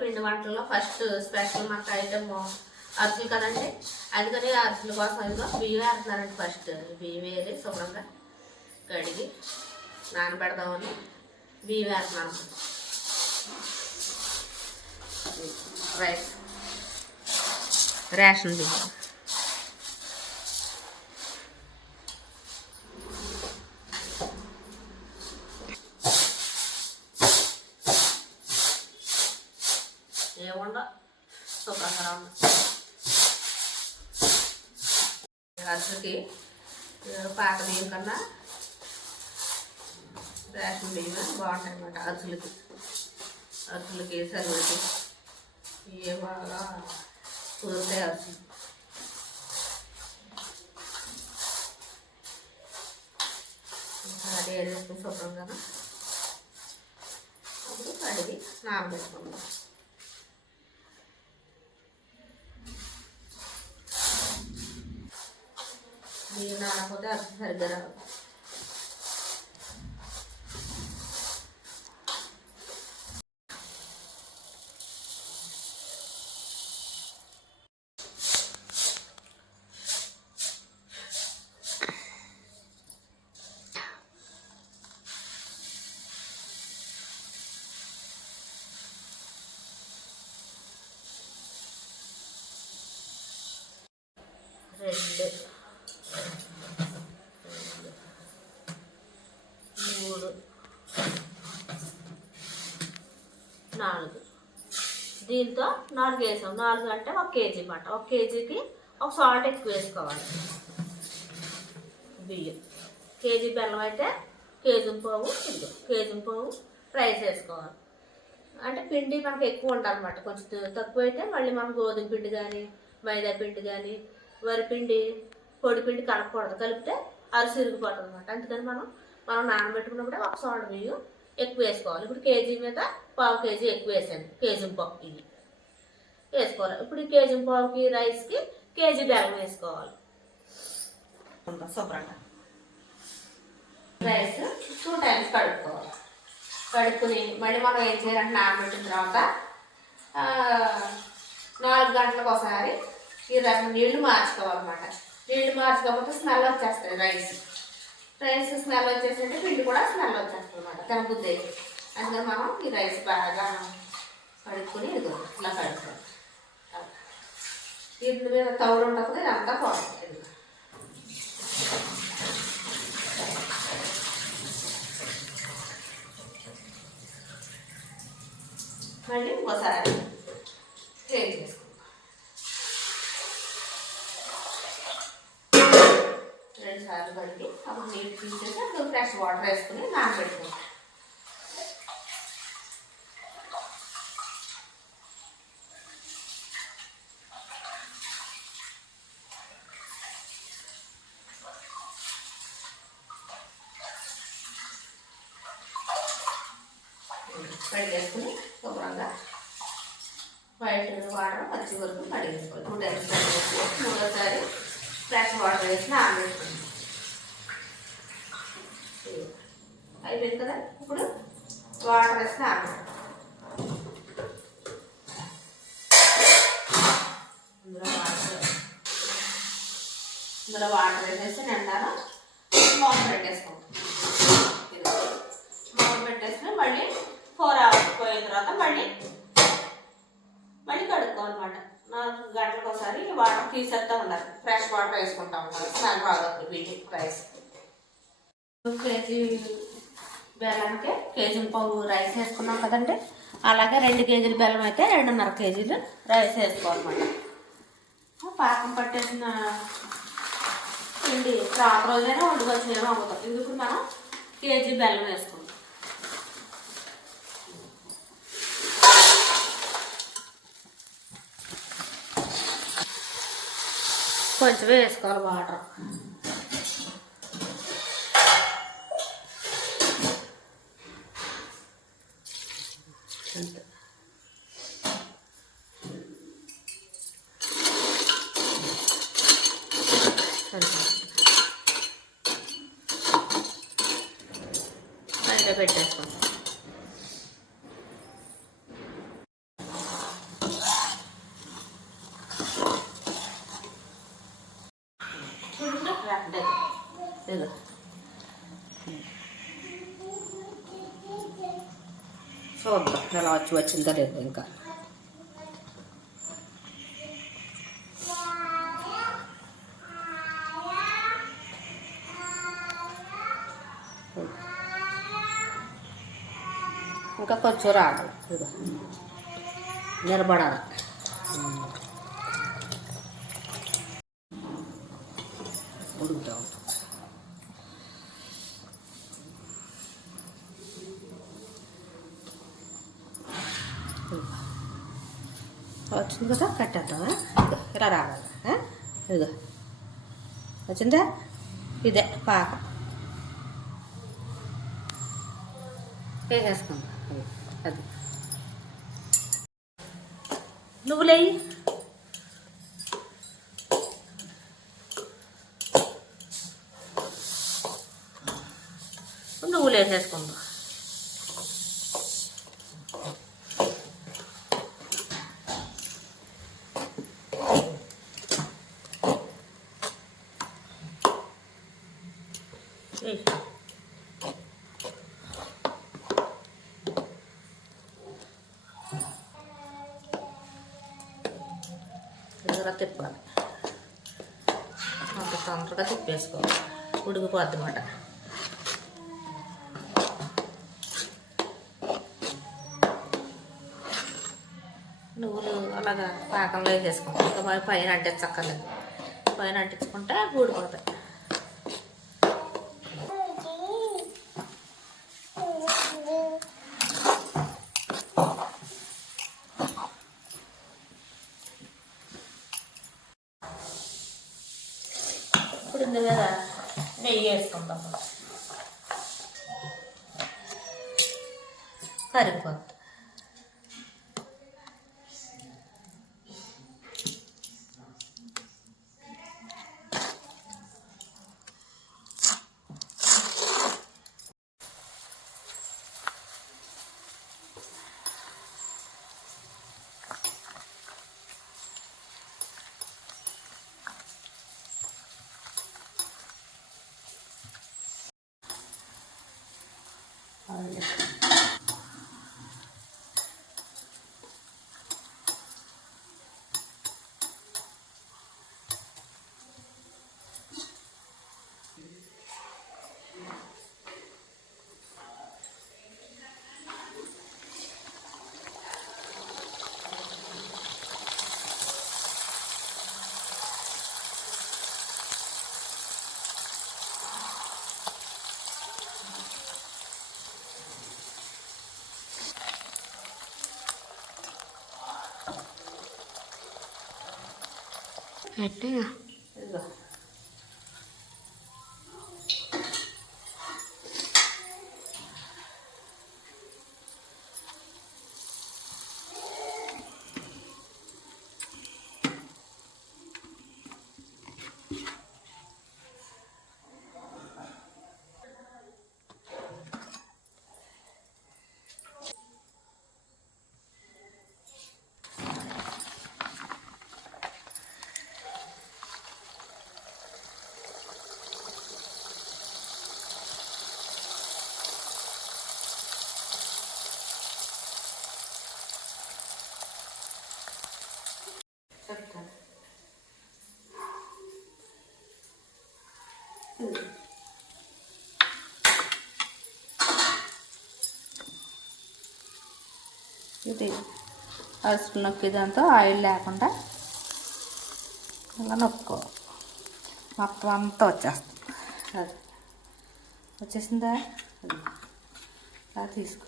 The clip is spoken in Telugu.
పిండి వంటల్లో ఫస్ట్ స్పెషల్ మాకు ఐటమ్ అరిసెలు కదండి. అందుకని అరిసెల కోసం ఇదిగో బియ్యం వేస్తున్నారండి ఫస్ట్ బియ్యం వేసి శుభ్రంగా కడిగి నానబెడదామని బియ్యం వేస్తున్నాను రైస్. రేషన్ బియ్యం ఏముండో శుభ్రంగా ఉంది అరిసెలకి పాత బియ్యం కన్నా రేషన్ బియ్యమే బాగుంటాయి అన్నమాట అరుసులకి. అరుసులకి సరువులకి ఇవే బాగా కుదురుతాయి అరుసులు. అదే వేసుకుని శుభ్రంగా అప్పుడు కడిగి నానబెట్టుకుందాం. బియ్యం నానకపోతే అరిసెలు సరిగ్గా రావు రెండు మూడు నాలుగు దీంతో నాలుగు వేసాం. నాలుగు అంటే ఒక కేజీ మాట ఒక కేజీకి ఒక సాల్ట్ ఎక్కువ వేసుకోవాలి. బియ్యం. కేజీ బెల్లం అయితే కేజీ పోవు ఇదిగో కేజీ పోవు రైస్ వేసుకోవాలి. అంటే పిండి మనకు ఎక్కువ ఉండాలన్నమాట కొంచెం తక్కువ- అయితే మళ్ళీ మనం గోధుమ పిండి కానీ మైదా పిండి కానీ వరి పిండి పొడి పిండి కలపకూడదు. కలిపితే అరిసి ఇరిగిపోతుంది అనమాట అందుకని మనం మనం నానబెట్టుకున్నప్పుడే ఒక సాల్ట్ బియ్యం ఎక్కువ వేసుకోవాలి. ఇప్పుడు కేజీ మీద పావు కేజీ ఎక్కువ వేసాను. కేజీ పప్పు ఇవి వేసుకోవాలి. ఇప్పుడు ఈ కేజీ పావుకి రైస్కి కేజీ బెల్లం వేసుకోవాలి. శుభ్రంగా. రైస్ టూ టైమ్స్ కడుక్కోవాలి. కడుక్కుని మళ్ళీ మనం ఏం చేయాలంటే నానబెట్టిన తర్వాత నాలుగు గంటలకు ఒకసారి ఈ రకం నీళ్ళు మార్చుకోవాలన్నమాట. నీళ్ళు మార్చుకోకపోతే స్మెల్ వచ్చేస్తాయి రైస్. రైస్ స్మెల్ వచ్చేసంటే పిండి కూడా స్మెల్ వచ్చేస్తుంది అనమాట తినబుద్ధి అందుకని మనం ఈ రైస్ బాగా కడుక్కుని ఇదిగో ఇలా కడుక్కోవాలి. దీని మీద తౌడు ఉంటుంది ఇదంతా పోతుంది మళ్ళీ ఇంకోసారి క్లీన్ చేసుకుందాం. రెండు సార్లు కడిగి అప్పుడు నీళ్ళు తీసేసి అప్పుడు ఫ్రెష్ వాటర్ వేసుకుని నానబెట్టుకుంటాం కడిగేసుకుని శుభ్రంగా వైట్ వాటర్ పచ్చి వరకు కడిగేసుకోవాలి. టూ టైమ్స్ మూడోసారి ఫ్రెష్ వాటర్ వేసి నానబెట్టుకోండి అయిపోయింది కదా? ఇప్పుడు వాటర్ వేసి నానబెట్టాలి ఇందులో వాటర్ ఇందులో వాటర్ వేసేసి నిండాల మూత పెట్టేసుకోండి మోటర్ పెట్టేసుకుని మళ్ళీ ఫోర్ అవర్స్ పోయిన తర్వాత మళ్ళీ మళ్ళీ కడుక్కోవాలన్నమాట. నాలుగు గంటలకు ఒకసారి వాటర్ తీసేస్తూ ఉండాలి ఫ్రెష్ వాటర్ వేసుకుంటా ఉండాలి స్మెల్ బాగుంది వీటి రైస్ కేజీ బెల్లంకి కేజీ పావు రైస్ వేసుకున్నాం కదండి. అలాగే రెండు కేజీలు బెల్లం అయితే రెండున్నర కేజీలు రైస్ వేసుకోవాలన్నమాట. పాకం పట్టేసిన పిండి రాత్రి రోజైనా వండుకొచ్చి ఏమో అవుతుంది ఇందుకు మనం కేజీ బెల్లం వేసుకుంటాం. కొంచెమే వేసుకోవాలి వాటర్. పెట్టేసుకోండి అంతే. అందులో పెట్టేసుకుంటాం చూద్దాం ఎలా వచ్చి వచ్చిందో లేదు ఇంకా ఇంకా కొంచెం రావాలి ఇదిగో నిలబడాలి ఉడుకుతా ఉంటుంది. వచ్చింది కదా కట్టేద్దామా? ఇలా రావాలి ఇదిగో. వచ్చిందా ఇదే పాక. వేసేసుకుందాం. అది. అది నువ్వులేయి నువ్వులు వేసేసుకుందాం వేసి. ఇలా తిప్పాలి అంత తిప్పేసుకోవాలి ఉడికిపోద్ది అన్నమాట నువ్వులు అలాగా పాకంలో వేసేసుకుంటాం ఇంకా పైన అంటించక్కర్లేదు. పైన అంటించుకుంటే ఊడిపోతాయి ఇప్పుడు ఉంది కదా నెయ్యి వేసుకుందాం. 哎肯定啊。这个 ఇది అరుసు నొక్కి దాంతో ఆయిల్ లేకుండా ఇలా నొక్కు. మొత్తం అంతా వచ్చేస్తుంది అది. వచ్చేసిందా? అది. అలా తీసుకో.